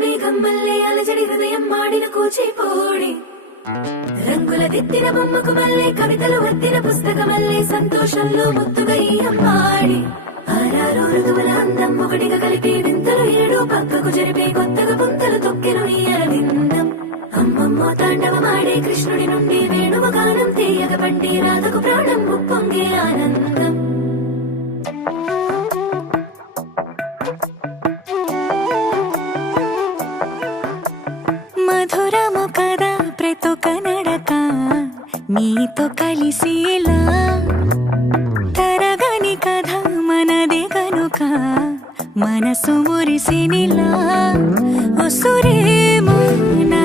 మేఘం మల్లే అలజడి హృదయం మాడిన కూచిపోడి రంగుల దిద్దిన బొమ్మకు మల్లే కవితలు వద్దిన పుస్తకమల్లే సంతోషంలో ముద్దుగా ఈ అమ్మాడి ఆరారు ఋతువుల అందం ఒకటిగా కలిపి వింతలు ఏడు పక్కకు జరిపే కొత్తగా పుంతలు తొక్కెను ఈ అరవిందం అమ్మమ్మో తాండవమాడే కృష్ణుడి నుండి వేణువ గానం తీయగ పండి రాధకు ప్రాణం ఉప్పొంగే ఆనందం మధురము కదా ప్రతొక నడక నీతో కలిసేలా తరగని కథ మనదే కనుక మనసు మురిసినిలా ఉసురేమో నా